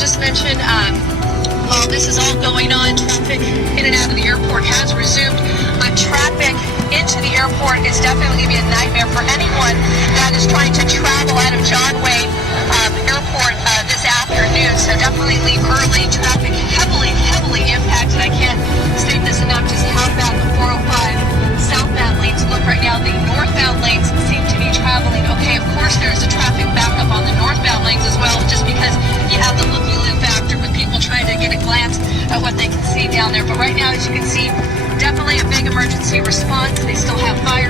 just mention, while this is all going on, traffic in and out of the airport has resumed. Traffic into the airport is definitely going to be a nightmare for anyone that is trying to travel out of John Wayne Airport this afternoon. So definitely leave early. Traffic heavily impacted. I can't state this enough just how bad the 405 southbound lanes look right now. The northbound lanes seem to be traveling okay. Of course, there's a traffic backup on the northbound lanes as well, just because you have the looky-loo factor with people trying to get a glance at what they can see down there. But right now, as you can see, definitely a big emergency response. They still have fire